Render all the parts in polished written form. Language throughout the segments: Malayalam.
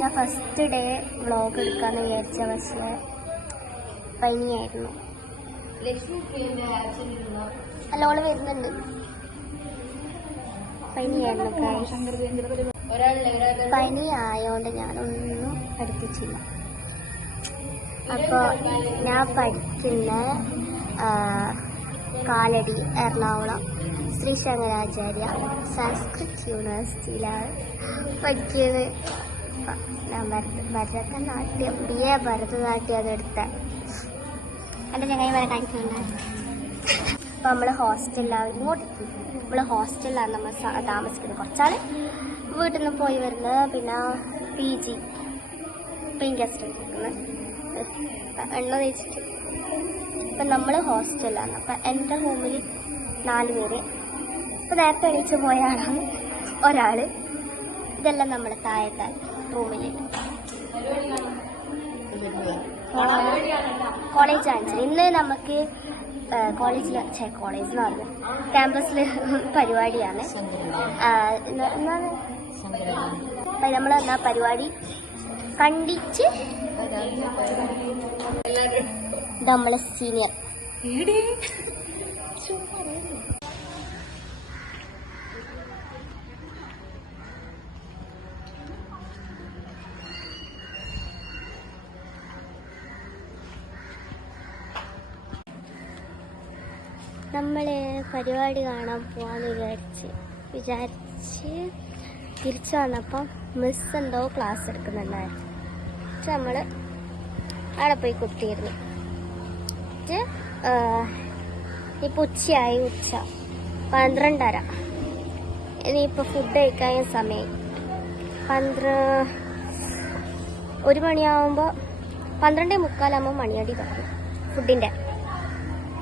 ഞാൻ ഫസ്റ്റ് ഡേ വ്ളോഗ് എടുക്കാമെന്ന് വിചാരിച്ച, പക്ഷേ പനിയായിരുന്നു. അല്ല, ഓള് വരുന്നുണ്ട്. പനിയായിരുന്നു. പനി ആയതുകൊണ്ട് ഞാനൊന്നും പഠിപ്പിച്ചില്ല. അപ്പോൾ ഞാൻ പഠിക്കുന്ന കാലടി എറണാകുളം ശ്രീ ശങ്കരാചാര്യ സംസ്കൃത് യൂണിവേഴ്സിറ്റിയിലാണ് പഠിക്കുന്നത്. ഞാൻ ഭരതനാട്യം BA ഭരതനാട്യം അതെടുത്ത എൻ്റെ ചങ്ങായി വരെ കാണിക്കുന്നുണ്ട്. അപ്പോൾ നമ്മൾ ഹോസ്റ്റലിലാണ്, ഇങ്ങോട്ട് നമ്മൾ ഹോസ്റ്റലിലാണ് നമ്മൾ താമസിക്കുന്നത്. കുറച്ചാൾ വീട്ടിൽ നിന്ന് പോയി വരുന്നത്, പിന്നെ PG പെയിൻ ഗസ്റ്റ് എടുക്കുന്നത് എണ്ണ തേച്ചിട്ട്. അപ്പം നമ്മൾ ഹോസ്റ്റലിലാണ്. അപ്പം എൻ്റെ റൂമിൽ 4 പേര്. അപ്പോൾ നേരത്തെ എണീച്ച് പോയ ആളാണ് ഒരാൾ. ഇതെല്ലാം നമ്മൾ താഴത്തെ റൂമിൽ. കോളേജ് ആൻസർ ഇന്ന് നമുക്ക് കോളേജിൽ കോളേജ് എന്ന് പറഞ്ഞു ക്യാമ്പസിൽ പരിപാടിയാണ്. എന്താണ് നമ്മൾ എന്നാ പരിപാടി കണ്ടിച്ച് നമ്മളെ സീനിയർ നമ്മൾ പരിപാടി കാണാൻ പോകാമെന്ന് വിചാരിച്ച് തിരിച്ചു വന്നപ്പം മിസ് എന്തോ ക്ലാസ് എടുക്കുന്നുണ്ടായിരുന്നു. നമ്മൾ അവിടെ പോയി കുത്തിയിരുന്നു. ഇപ്പോൾ ഉച്ചയായി, ഉച്ച 12:30. ഇനിയിപ്പോൾ ഫുഡ് കഴിക്കാൻ സമയം 1 മണിയാവുമ്പോൾ 12:45 മണിയടി തുടങ്ങും ഫുഡിൻ്റെ.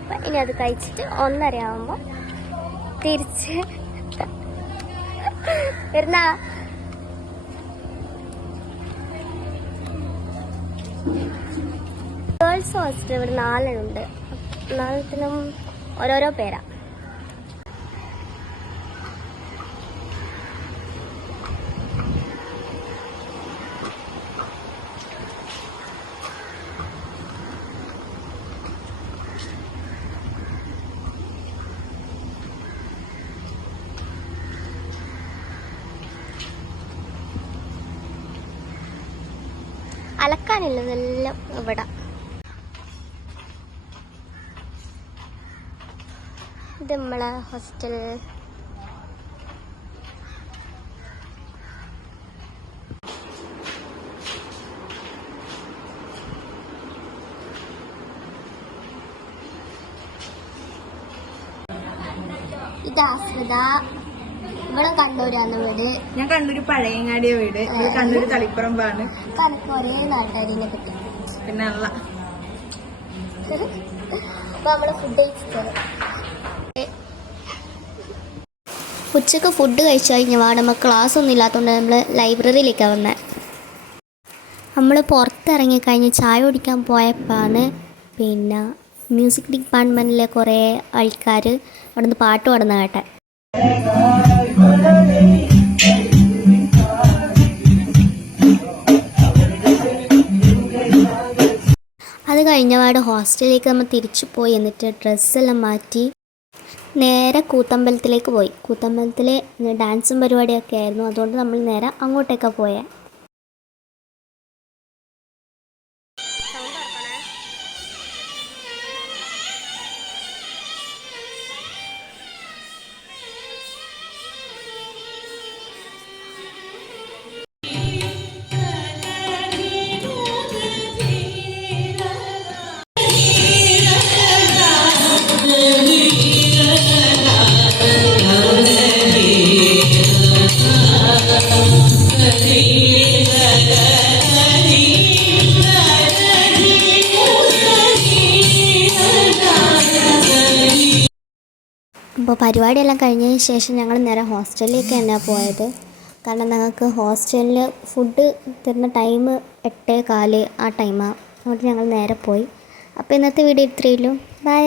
അപ്പം ഇനി അത് കഴിച്ചിട്ട് 1:30 ആവുമ്പോൾ തിരിച്ച് വരുന്ന ഗേൾസ് ഹോസ്റ്റൽ ഇവിടെ 4 ഉണ്ട്. 4ത്തിനും ഓരോരോ പേരാ. അലക്കാനുള്ളതെല്ലാം ഇവിടെ. ഇത് നമ്മളെ ഹോസ്റ്റൽ. ഇത് ആശ്രിത. ഇവിടെ കണ്ണൂരാണ് വീട്. ഞാൻ കണ്ണൂര് പഴയങ്ങാടിയ വീട്. കണ്ണൂര് തളിപ്പറമ്പാണ്. കണക്ക് ഒരേ നാട്ടുകാരിനെ പറ്റി പിന്നെ അപ്പൊ നമ്മള് ഫുഡ് കഴിച്ചിട്ട് ഉച്ചക്ക് ഫുഡ് കഴിച്ചു കഴിഞ്ഞാൽ നമുക്ക് ക്ലാസ് ഒന്നും ഇല്ലാത്തതുകൊണ്ട് നമ്മൾ ലൈബ്രറിയിലേക്കാണ് വന്നത്. നമ്മൾ പുറത്തിറങ്ങിക്കഴിഞ്ഞ് ചായ കുടിക്കാൻ പോയപ്പോഴാണ് പിന്നെ മ്യൂസിക് ഡിപ്പാർട്ട്മെൻറ്റിലെ കുറേ ആൾക്കാർ അവിടെ നിന്ന് പാട്ട് പാടുന്ന കേട്ടെ. അത് കഴിഞ്ഞപാട് ഹോസ്റ്റലിലേക്ക് നമ്മൾ തിരിച്ചു പോയി. എന്നിട്ട് ഡ്രസ്സെല്ലാം മാറ്റി നേരെ കൂത്തമ്പലത്തിലേക്ക് പോയി. കൂത്തമ്പലത്തിൽ ഡാൻസും പരിപാടിയൊക്കെ ആയിരുന്നു. അതുകൊണ്ട് നമ്മൾ നേരെ അങ്ങോട്ടേക്കാണ് പോയത്. അപ്പോൾ പരിപാടിയെല്ലാം കഴിഞ്ഞതിന് ശേഷം ഞങ്ങൾ നേരെ ഹോസ്റ്റലിലേക്ക് തന്നെയാണ് പോയത്. കാരണം ഞങ്ങൾക്ക് ഹോസ്റ്റലിൽ ഫുഡ് തരുന്ന ടൈം 8:15 ആ ടൈമാണ്. അതുകൊണ്ട് ഞങ്ങൾ നേരെ പോയി. അപ്പോൾ ഇന്നത്തെ വീഡിയോ ഇത്രയേ ഉള്ളൂ. ബൈ.